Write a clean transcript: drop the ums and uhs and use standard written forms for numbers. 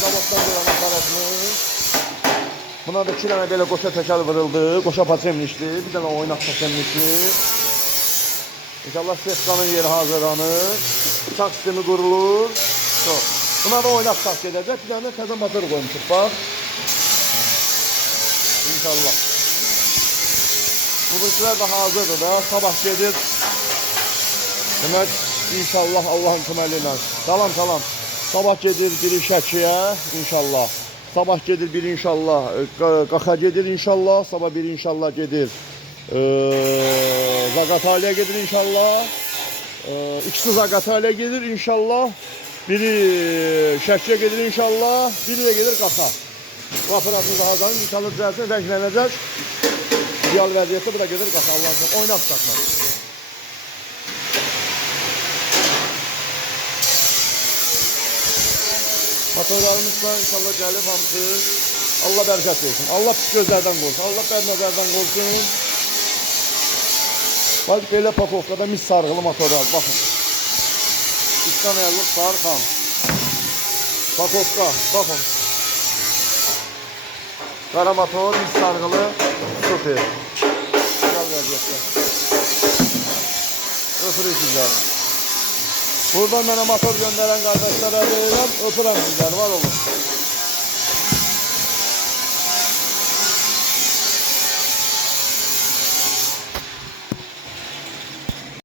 Zavoddan gelen aparatımız. Buna da 2 dənə belə qoşa təkər vuruldu. Qoşa patremmişdi. Bir dənə oynaq patremmişdi. İnşallah sefkanın yeri hazırlanır. Bıçaq sistemi qurulur. Çok. Buna da oynaq sağ gedəcək. Bir dənə təzə motor qoymuşuq. Bax. İnşallah. Bu işlər də hazırdır da. Sabah gedir. Demək inşallah Allah'ın teməli ilə. Salam. Sabah gedir biri Şəkiyə inşallah. Sabah gedir biri inşallah. Qaxa gedir inşallah. Sabah biri inşallah gedir. Zaqataliyə gedir inşallah. İkisi Zaqataliyə gedir inşallah. Biri Şəkiyə gedir inşallah. Biri də gedir Qaxa. Bu aparatımız hazırlanır. İnşallah düzəlsin, rənglənəcək. İdeal vəziyyətdə bu da gedir Qaxa. Allah'ın üçün oynaq çıxartmaq. Motorlarımız da inşallah gəlib hamısı. Allah bərəkət versin. Allah pis gözlərdən qorusun. Allah bəd nəzərdən qorusun. Bax belə pakovkada mis sarğılı motorlar. Baxın. İskan ayarlıq sarxam. Pakovka. Baxın. Qara motor mis sarğılı. Super. Güzel vəziyyətdə. Öpürük sizləri. Buradan mənə motor göndərən qardaşlara deyirəm, öpürəm sizləri, var olun.